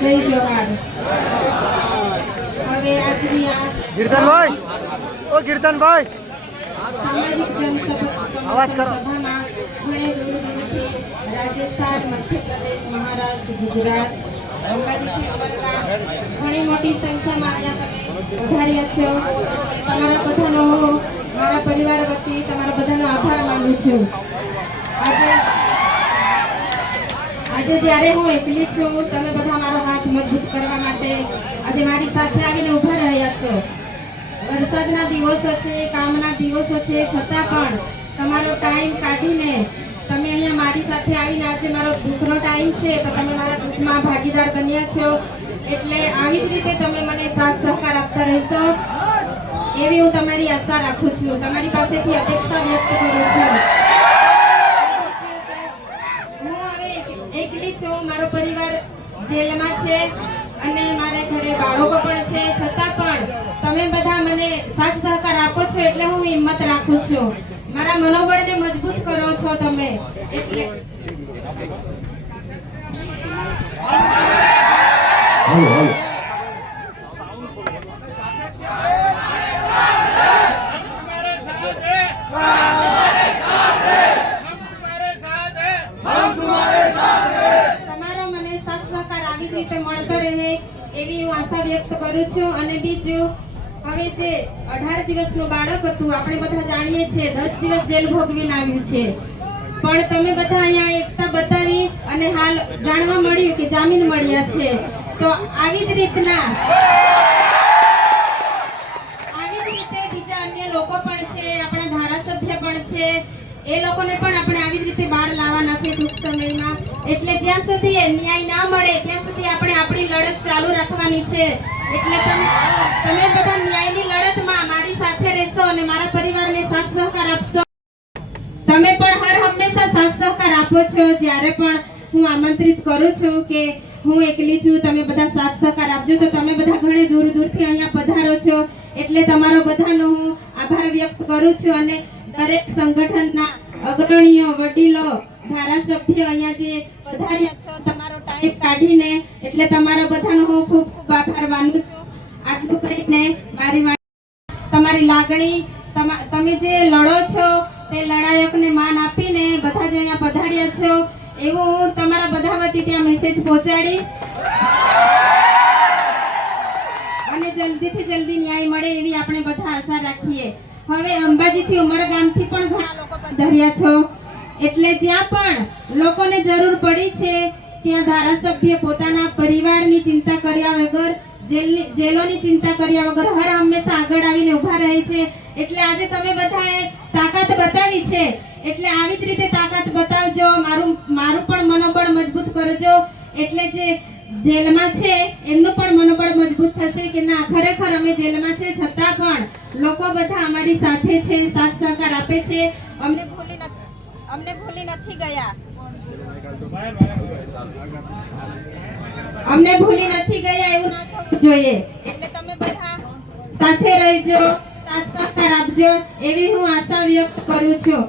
જય જોહાર। હવે આજની આ કીર્તનભાઈ, ઓ કીર્તનભાઈ, સામાજિક અવાજ કરો। સભામાં ઘણે દૂર દૂરથી રાજસ્થાન, મધ્યપ્રદેશ, મહારાષ્ટ્ર, ગુજરાત, અંબાજીથી અમરગામ ઘણી મોટી સંખ્યામાં અહીંયા તમે પધાર્યા છો। તમારા બધાનો મારા પરિવાર વતી તમારા બધાનો આભાર માનું છું। આજે જ્યારે હું એકલી છું, તમે બધા મારો હાથ મજબૂત કરવા માટે આજે મારી સાથે આવીને ઊભા રહ્યા છો। વરસાદના દિવસો છે, કામના દિવસો છે, છતાં પણ તમારો ટાઈમ કાઢીને તમે અહીંયા મારી સાથે આવીને આજે મારો દુઃખનો ટાઈમ છે તો તમે મારા દુઃખમાં ભાગીદાર બન્યા છો। એટલે આવી જ રીતે તમે મને સાથ સહકાર આપતા રહેશો એવી હું તમારી આશા રાખું છું, તમારી પાસેથી અપેક્ષા વ્યક્ત કરું છું। હું હવે એકલી છું, મારો પરિવાર જેલમાં છે અને મારા ઘરે બાળકો પણ છે, છતાં પણ તમે બધા મને સાથ સહકાર આપો છો એટલે હું હિંમત રાખું છું। મારા મનોબળને મજબૂત કરો છો તમે એટલે તમારો મને સાથ સહકાર આવી જ રીતે મળતો રહે એવી હું આશા વ્યક્ત કરું છું। અને બીજું, હવે જે 18 દિવસનું બાળક હતું, આપણે બધા જાણીએ છીએ 10 દિવસ જેલ ભોગવીને આવ્યું છે, પણ તમે બધા અહીંયા એકતા બતાવી અને હાલ જાણવા મળ્યું કે જામીન મળ્યા છે। તો આવી જ રીતે બીજા અન્ય લોકો પણ છે, આપણા ધારાસભ્ય પણ છે, એ લોકોને પણ આપણે આવી જ રીતે બહાર લાવવાના છે ટૂંક સમયમાં। એટલે જ્યાં સુધી ન્યાય ના મળે ત્યાં સુધી આપણે આપણી લડત ચાલુ રાખવાની છે। એટલે તમે બધા ન્યાયની લડતમાં મારી સાથે રહેશો અને મારા પરિવારને સાથ સહકાર આપશો। તમે પણ હર હંમેશા સાથ સહકાર આપો છો। જ્યારે પણ હું આમંત્રિત કરું છું કે હું એકલી છું, તમે બધા સાથ સહકાર આપજો, તો તમે બધા ઘણે દૂર દૂરથી અહીંયા પધારો છો એટલે તમારો બધાનો હું આભાર વ્યક્ત કરું છું। અને દરેક સંગઠનના અગ્રણીઓ, વડીલો, ધારાસભ્ય અહીંયા જે પધાર્યા છો તમારો ટાઈમ કાઢીને, એટલે તમારા બધાનો હું ખૂબ ખૂબ આભાર માનું છું। આટલું કહીને તમારી લાગણી, તમે જે લડો છો તે લડાયકને માન આપીને બધા જ અહીંયા પધાર્યા છો એવું હું તમારા બધા વતી ત્યાં મેસેજ પહોંચાડીશ અને જલ્દીથી જલ્દી ન્યાય મળે એવી આપણે બધા આશા રાખીએ। હવે અંબાજીથી ઉમરગામથી પણ ઘણા લોકો પધાર્યા છો એટલે જ્યાં પણ લોકોને જરૂર પડી છે ત્યાં ધારાસભ્ય પોતાના પરિવારની ચિંતા કર્યા વગર, જેલોની ચિંતા કર્યા વગર હર હંમેશા આગળ આવીને ઊભા રહે છે। એટલે આજે તમે બધાએ તાકાત બતાવી છે એટલે આવી જ રીતે તાકાત બતાવજો, મારું પણ મનોબળ મજબૂત કરજો। એટલે જે જેલમાં છે એમનું પણ મનોબળ મજબૂત થશે કે ના ખરેખર અમે જેલમાં છે છતાં પણ લોકો બધા અમારી સાથે છે, સાથ સહકાર આપે છે, અમને ભૂલી નથી ગયા એવું ના થવું જોઈએ। એટલે તમે બધા સાથે રહેજો, સાથ સહકાર આપજો એવી હું આશા વ્યક્ત કરું છું।